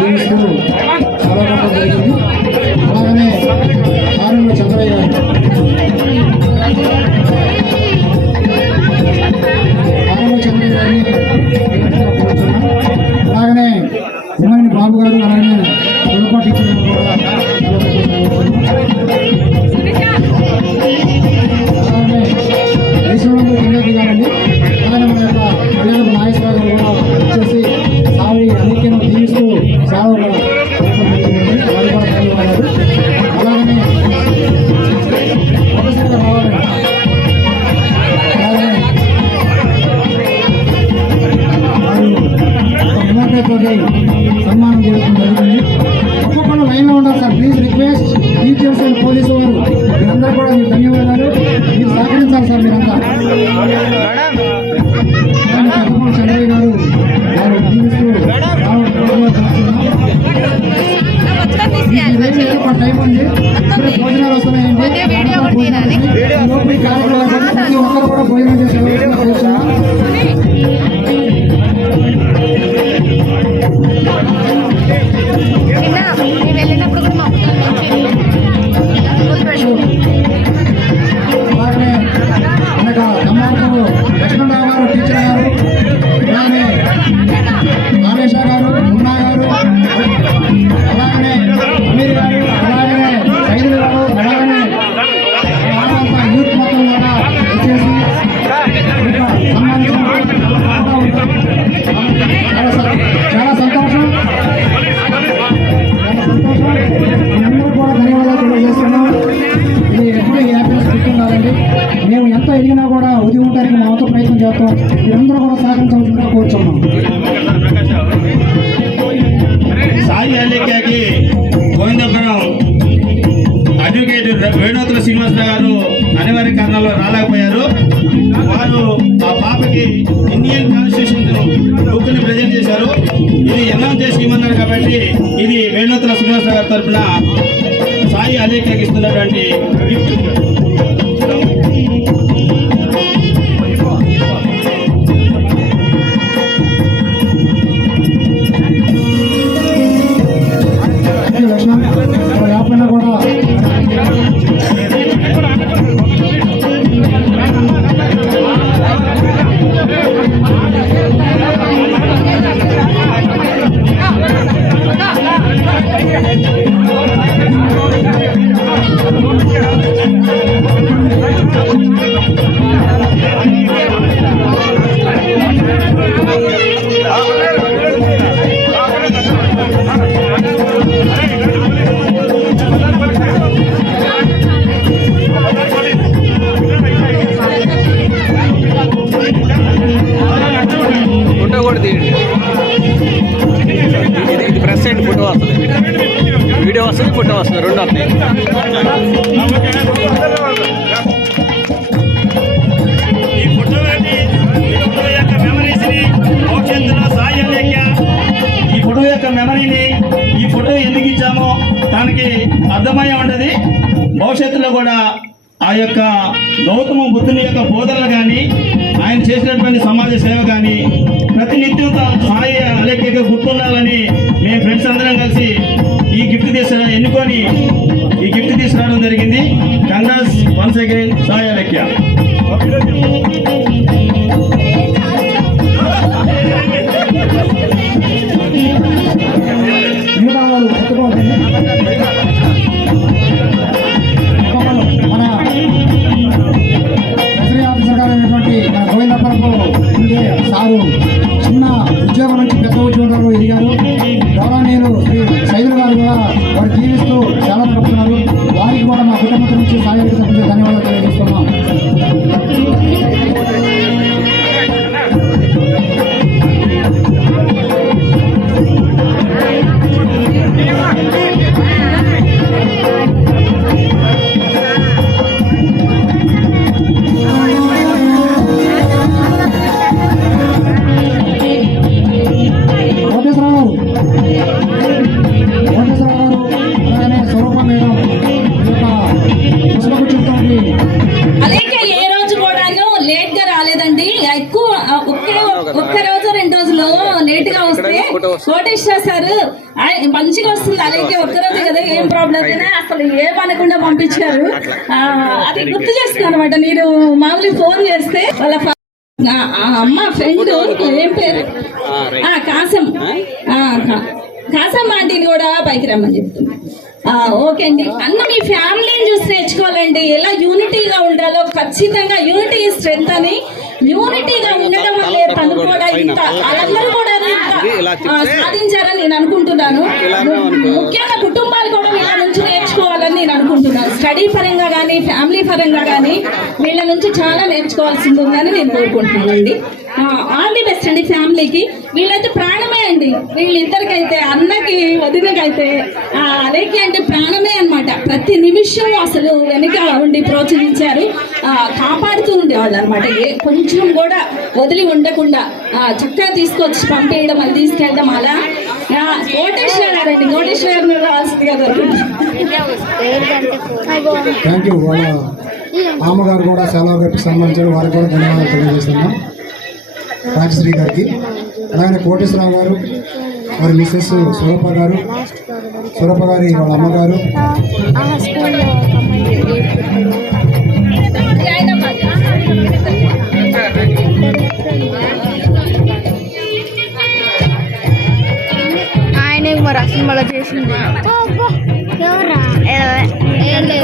జీవిస్తూ ప్రారంభం జరిగింది అలాగనే ఆరులో చంద్రయ్య చేత మీరందరూ కూడా సహకరించవలసిందిగా కోరుచున్నాం సాయి అలేఖ్యాకి గోవిందపురం అడ్వకేట్ వేణోత్ర శ్రీనివాసరావు గారు అనివార్య కారణాల్లో రాలేకపోయారు. వారు ఆ పాపకి ఇండియన్ కాన్స్టిట్యూషన్ బుక్ని ప్రజెంట్ చేశారు. ఇది అనౌన్స్ చేసి ఇవ్వన్నారు కాబట్టి ఇది వేణోత్ర శ్రీనివాసరావు గారి తరఫున సాయి అలేఖ్యాకి ఇస్తున్నటువంటి గిఫ్ట్ యొక్క మెమరీని ఈ ఫోటో ఎందుకు ఇచ్చామో దానికి అర్థమయ్యే ఉండదు భవిష్యత్తులో కూడా ఆ యొక్క గౌతమ బుద్ధుని యొక్క బోధనలు కానీ ఆయన చేసినటువంటి సమాజ సేవ కానీ ప్రతినిత్యం సాయ అలెక్క గుర్తుండాలని మేము ఫ్రెండ్స్ అందరం కలిసి ఈ గిఫ్ట్ తీసుకు ఎన్నుకొని ఈ గిఫ్ట్ తీసుకురావడం జరిగింది. కంగ్రాస్ వన్స్ అగైన్ సాయ అలెక్య Thank you. శ్రీరాములు పట్టుకోవాలి అది గుర్తు చేస్తున్నాను అనమాట నేను మామూలుగా ఫోన్ చేస్తే వాళ్ళ అమ్మ ఫ్రెండ్ ఏం పేరు? కాసం. కాసం ఆంటీని కూడా పైకి రమ్మని చెప్తున్నా. ఓకే అండి. అన్న మీ ఫ్యామిలీని చూసి నేర్చుకోవాలండి. ఎలా యూనిటీగా ఉండాలో ఖచ్చితంగా యూనిటీ స్ట్రెంత్ అని యూనిటీగా ఉండడం వల్లే తను కూడా ఇంత వాళ్ళందరూ కూడా సాధించారని నేను అనుకుంటున్నాను. ముఖ్యంగా కుటుంబాలు కూడా నేను అనుకుంటున్నాను స్టడీ పరంగా కానీ ఫ్యామిలీ పరంగా కానీ వీళ్ళ నుంచి చాలా నేర్చుకోవాల్సింది ఉందని నేను కోరుకుంటున్నానండి ఆల్ ది బెస్ట్ అండి ఫ్యామిలీకి. వీళ్ళైతే ప్రాణమే అండి. వీళ్ళిద్దరికైతే అన్నకి వదినకైతే ఆ, అలేకి అంటే ప్రాణమే అనమాట ప్రతి నిమిషం అసలు వెనుక ఉండి ప్రోత్సహించారు. కాపాడుతూ ఉండేవాళ్ళు అనమాట కొంచెం కూడా వదిలి ఉండకుండా చక్కగా తీసుకొచ్చి పంపేయడం అది తీసుకెళ్ళడం అలా థ్యాంక్ యూ వాళ్ళ మామగారు కూడా సెలవుకి సంబంధించిన వారికి కూడా ధన్యవాదాలు తెలియజేస్తున్నాం. రాజశ్రీ గారికి. అలాగే కోటేశ్వరరావు గారు వారి మిస్సెస్ సురప్ప గారు సురప్ప గారి వాళ్ళ అమ్మగారు. మళ్ళీ చేసింది ఎవరు? వీళ్ళు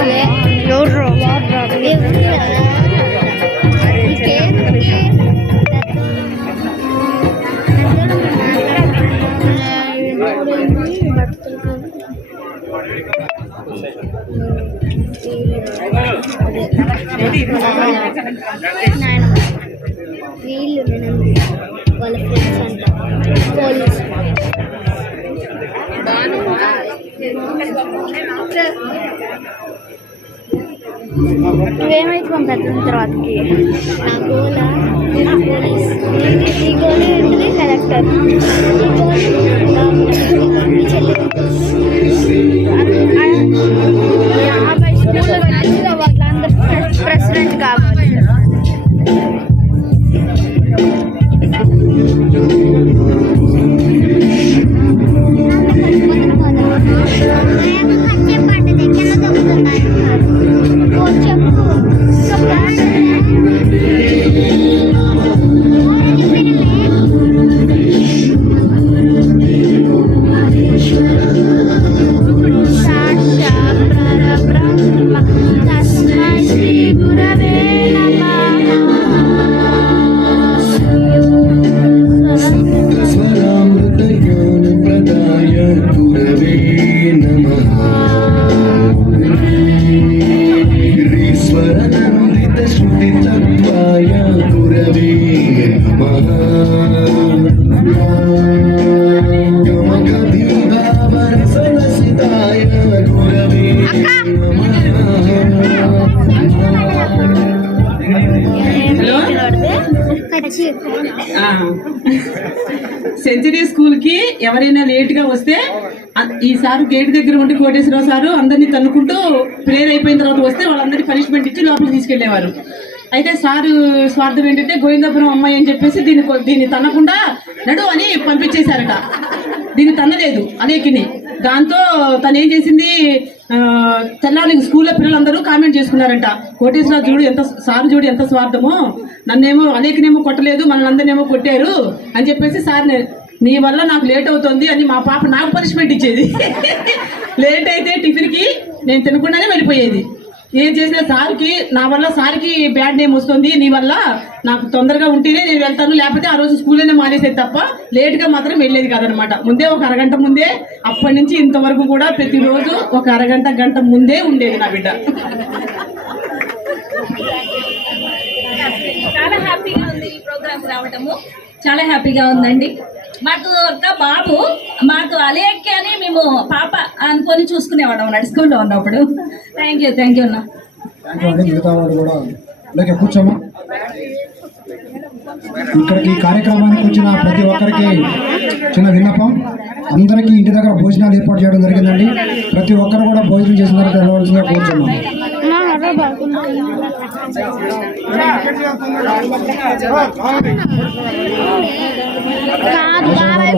వాళ్ళ ఫ్రెండ్స్ నువ్వేమైతే పంపిన తర్వాతకి? నా గోల ఈ గోల్ ఏంటిది కలెక్టర్ ఈ గోల్ ఈ చెల్లి సెంచరీ స్కూల్కి ఎవరైనా లేట్గా వస్తే ఈసారి గేట్ దగ్గర ఉండి కోటేశ్వరరావు సారు అందరినీ తన్నుకుంటూ ప్రేయర్ అయిపోయిన తర్వాత వస్తే వాళ్ళందరినీ పనిష్మెంట్ ఇచ్చి లోపలికి తీసుకెళ్ళేవారు అయితే సారు స్వార్థం ఏంటంటే గోవిందాపురం అమ్మాయి అని చెప్పేసి దీన్ని దీన్ని తన్నకుండా నడు అని పంపించేశారట. దీన్ని తన్నలేదు అనేకిని. దాంతో తను ఏం చేసింది? ఆ, తెల్లారి స్కూల్లో పిల్లలందరూ కామెంట్ చేసుకున్నారంట. కోటేశ్వర చూడు ఎంత సార్ చూడు ఎంత స్వార్థమో. నన్నేమో అనేకనేమో కొట్టలేదు మనల్ని కొట్టారు అని చెప్పేసి సార్ నీ వల్ల నాకు లేట్ అవుతుంది అని మా పాప నాకు పనిష్మెంట్ ఇచ్చేది. లేట్ అయితే టిఫిన్కి నేను తినకుండానే వెళ్ళిపోయేది. ఏం చేసినా సార్కి నా వల్ల సార్కి బ్యాడ్ నేమ్ వస్తుంది నీ వల్ల నాకు తొందరగా ఉంటేనే నేను వెళ్తాను లేకపోతే ఆ రోజు స్కూల్లోనే మానేసేది తప్ప లేట్గా మాత్రం వెళ్ళేది కాదనమాట. ముందే ఒక అరగంట ముందే అప్పటి నుంచి ఇంతవరకు కూడా ప్రతిరోజు ఒక అరగంట గంట ముందే ఉండేది నా బిడ్డ. చాలా హ్యాపీగా ఉంది ఈ ప్రోగ్రామ్ రావటము. చాలా హ్యాపీగా ఉందండి. మాకు ఒక బాబు మాకు అలేఖ్య అని మేము పాప అనుకొని చూసుకునేవాడు ఉన్నాడు స్కూల్లో ఉన్నప్పుడు. థ్యాంక్ యూ థ్యాంక్ యూ అన్న. కూర్చోమా? ఇక్కడికి కార్యక్రమానికి వచ్చిన ప్రతి ఒక్కరికి చిన్న విన్నపం. అందరికీ ఇంటి దగ్గర భోజనాలు ఏర్పాటు చేయడం జరిగిందండి. ప్రతి ఒక్కరు కూడా భోజనం చేసిన తర్వాత వెళ్ళవలసిందిగా కోరుతున్నాం హర్ర బాగుంటుంది కాదు బాబాయ్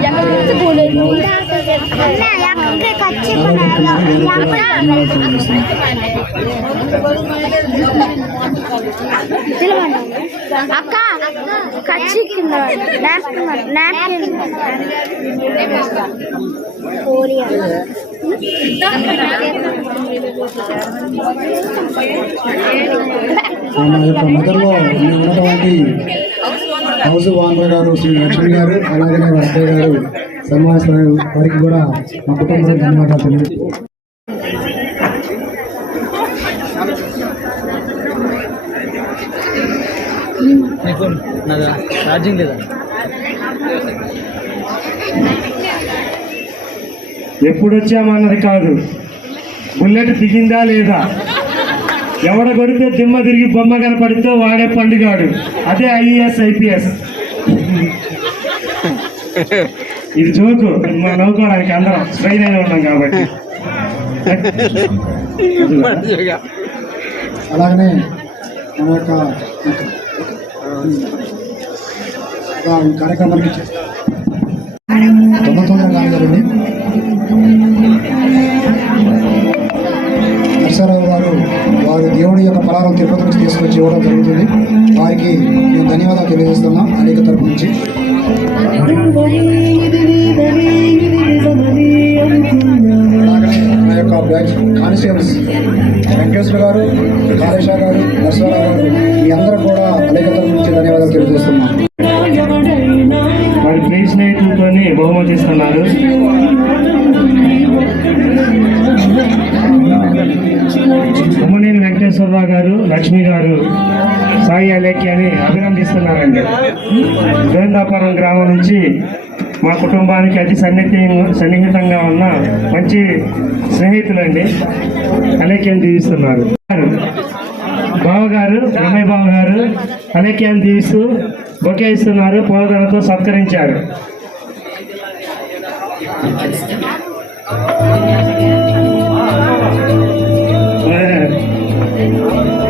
ఎక్కడ నుంచి పోలేదు ఎక్కడికి ఖర్చు అక్క ఖర్చు కింద నాప్కిన్ నాప్కిన్ మా యొక్క మదర్లో ఉన్నటువంటి హౌస్ ఓనర్ గారు శ్రీ లక్ష్మి గారు అలాగే వారి అత్తయ్య గారు సన్మానిస్తున్నారు వారికి కూడా మా కుటుంబం ధన్యవాదాలు తెలియదు ఛార్జింగ్ లేదా ఎప్పుడు వచ్చామన్నది కాదు. బుల్లెట్ దిగిందా లేదా? ఎవడ కొడితే దిమ్మ తిరిగి బొమ్మ కనపడితే వాడే పండుగాడు. అదే ఐఏఎస్ ఐపీఎస్. ఇది జోకు మనం నవ్వుకోవడానికి అందరం స్ట్రైన్ అయిన ఉన్నాం కాబట్టి. అలాగనే మన యొక్క కార్యక్రమానికి తొందర తొందరగా కానివ్వండి నరసరావు గారు వారి దేవుడి యొక్క ఫలాలను తిరుపతి నుంచి తీసుకొచ్చి ఇవ్వడం జరుగుతుంది. వారికి మేము ధన్యవాదాలు తెలియజేస్తున్నాం అనేక తరపు నుంచి. యొక్క బ్యాచ్ కానిస్టేబుల్స్ వెంకటేశ్వర గారు కాళేశ గారు నరసరావు గారు మీ అందరూ కూడా అనేక తరపు నుంచి ధన్యవాదాలు తెలియజేస్తున్నాం వారి ప్రీ స్నేహితులతో బహుమతి వెంకటేశ్వరరావు గారు లక్ష్మి గారు సాయి అలేఖ్యని అభినందిస్తున్నారండి. గోవిందాపురం గ్రామం నుంచి మా కుటుంబానికి అతి సన్నిహిత సన్నిహితంగా ఉన్న మంచి స్నేహితులండి. అలేఖ్యని దీవిస్తున్నారు. బావగారు రమయ్య బావ గారు అలేఖ్యాన్ని దీవిస్తూ బొకే ఇస్తున్నారు పూలదండతో సత్కరించారు. రావురి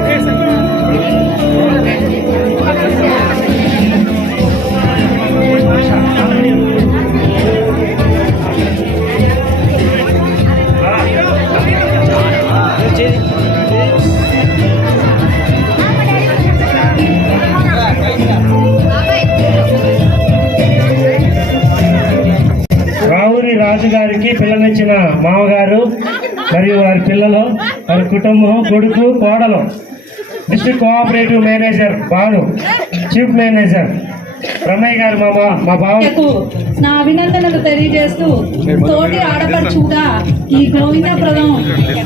వచ్చిన మామగారు మరియు వారి పిల్లలు వారి కుటుంబం కొడుకు కోడలు. District cooperative manager Banu chief manager Ramayya గారు మా మా- నా అభినందనలు తెలియజేస్తూ తోటి ఆడపడుచుగా ఈ గోవిందపురం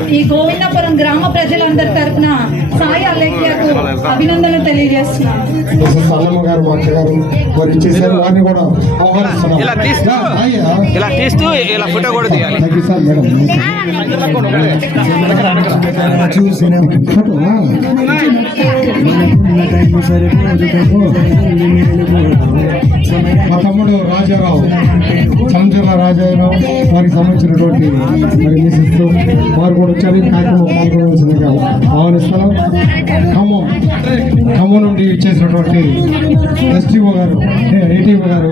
ఈ గోవిందపురం గ్రామ ప్రజలందరి తరపున సాయి అలేఖ్యకు అభినందనలు తెలియజేస్తున్నాను. ఇలా తీస్తూ. ఇలా ఫోటో కూడా తీయాలి. చూసిన ఫోటో మా తమ్ముడు రాజారావు చంద్ర రాజారావు వారికి సంబంధించినటువంటి మరి మిసెస్ వారు కూడా వచ్చారు. కార్యక్రమం పాల్గొనవలసిందిగా ఆహ్వానిస్తున్నాం. ఖమ్మం ఖమ్మం నుండి ఇచ్చేసినటువంటి ఎస్టీఓ గారు ఏటీఓ గారు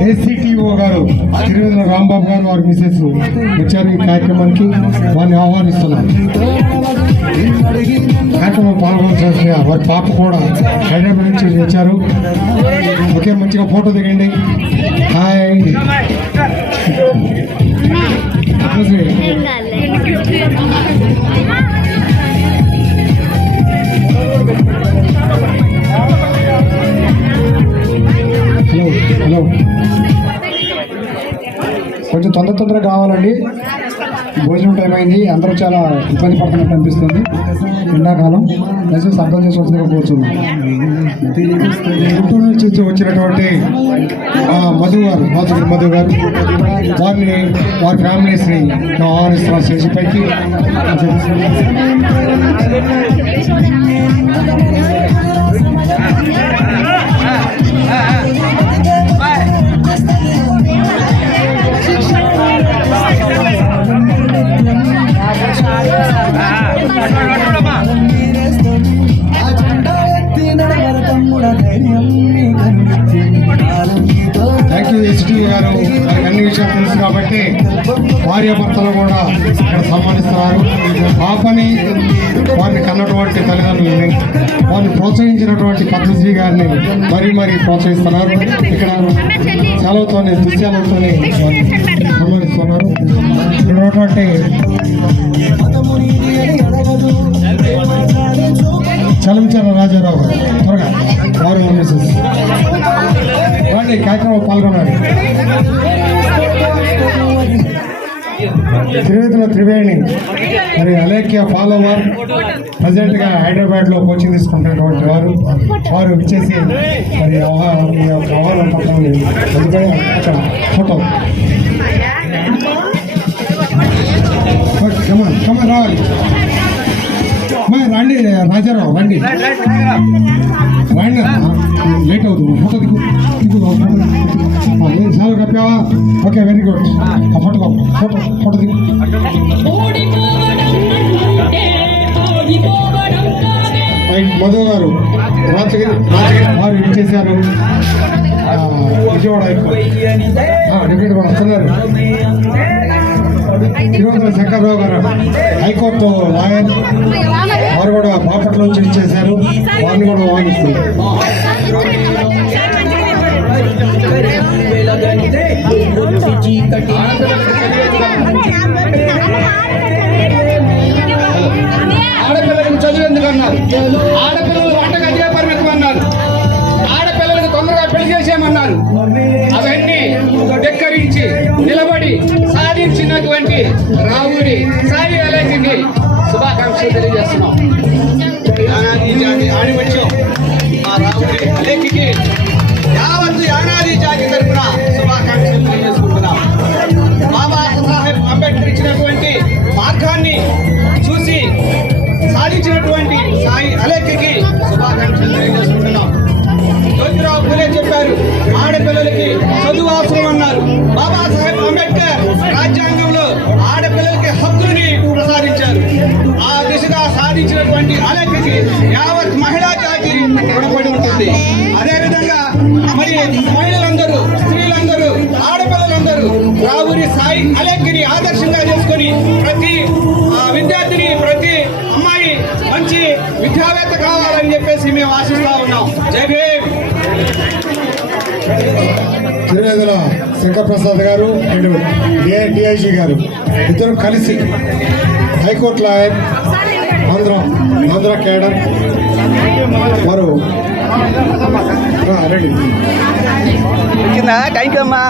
ఏసీటీఓ గారు తిరువేదుల రాంబాబు గారు వారి మిసెస్ వచ్చారు ఈ కార్యక్రమానికి. వారిని ఆహ్వానిస్తున్నాం. కార్యక్రమం పాల్గొనవలసిన వారి పాప కూడా హైదరాబాద్ నుంచి వచ్చారు. ఒకే మంచిగా ఫోటో దిగండి. హాయ్. హలో హలో కొంచెం తొందర తొందరగా కావాలండి. భోజనం టైం అయింది. అందరూ చాలా ఇబ్బంది పడుతున్నట్టు అనిపిస్తుంది. ఎండాకాలం. దయచేసి అర్థం చేసుకోవాల్సిందిగా కోరుతున్నాం గుంటూరు నుంచి వచ్చినటువంటి మధు గారు మాధురి మధు గారు వారిని వారి ఫ్యామిలీస్ని ఆహ్వానిస్తున్న స్టేజ్ పైకి థ్యాంక్ యూ ఎస్టీ కాబట్టి భార్యాభర్తలు కూడా ఇక్కడ సన్మానిస్తున్నారు. పాపని వారిని కన్నటువంటి తల్లిదండ్రులని వారిని ప్రోత్సహించినటువంటి పద్మశ్రీ గారిని మరీ మరీ ప్రోత్సహిస్తున్నారు. ఇక్కడ సెలవుతోనే దుశ్శాలతోనే సన్మానిస్తున్నారు ఇక్కడ ఉన్నటువంటి చలంచర రాజారావు గారు త్వరగా వారు మిస్సెస్ రండి. కార్యక్రమంలో పాల్గొన్నారు త్రివేదిలో త్రివేణి మరి అలేఖ్య ఫాలోవర్ ప్రజెంట్గా హైదరాబాద్లో కోచింగ్ తీసుకుంటున్నటువంటి వారు వారు ఇచ్చేసి మరి ఆహా- ఫోటో కమన్ కమన్ రావాలి. రండి రాజారావు రండి. రండి లేట్ అవుతుంది ఫోటో దిగు దిగు ఆ కప్పావా ఓకే వెరీ గుడ్ ఆ ఫోటో ఫోటో ఫోటో దిగు మధు గారు రాజగిరి రాజగిరి వారు ఏం చేశారు? విజయవాడ డిప్యూటీ వస్తున్నారు తిరుమల శంకర్రావు గారు హైకోర్టు లాయర్ వారు కూడా బాపట్ల నుంచి ఇచ్చేశారు వారిని కూడా వాగిస్తున్నారు ఆడపిల్లలకు చదువు ఎందుకు అన్నారు ఆడపిల్లలు వంటకు అదే పరిమితం అన్నారు ఆడపిల్లలకు తొందరగా పెళ్ళి చేసేయమన్నారు. అవన్నీ ధిక్కరించి నిలబడి సాధించినటువంటి రాముడి. సాయి అలేఖకి శుభాకాంక్షలు తెలియజేస్తున్నాం. యానాది ఆ రావుడి అలేఖకి యావత్తు యానాది జాతి తరఫున శుభాకాంక్షలు తెలియజేసుకుంటున్నాం. బాబా సాహెబ్ అంబేద్కర్ ఇచ్చినటువంటి మార్గాన్ని చూసి సాధించినటువంటి సాయి అలేఖ్యకి శుభాకాంక్షలు తెలియజేసుకుంటున్నాం. జ్యోతిరావు పూలే చెప్పారు ఆడపిల్లలకి చదువు అవసరం అన్నారు యావత్ మహిళా జాతి రుణపడి ఉంటుంది. అదేవిధంగా మరి మహిళలందరూ స్త్రీలందరూ ఆడపిల్లలందరూ రావురి సాయి అలెగ్గిని ఆదర్శంగా చేసుకొని ప్రతి ఆ, విద్యార్థిని ప్రతి అమ్మాయి మంచి విద్యావేత్త కావాలని చెప్పేసి మేము ఆశిస్తా ఉన్నాం. జై భీమ్! తిరువేదుల గారు అండ్ డిఐజీ గారు. ఇద్దరు కలిసి high court lawyer Andhra Andhra cadre వారు ఆ, రెడీ థ్యాంక్ యూ అమ్మా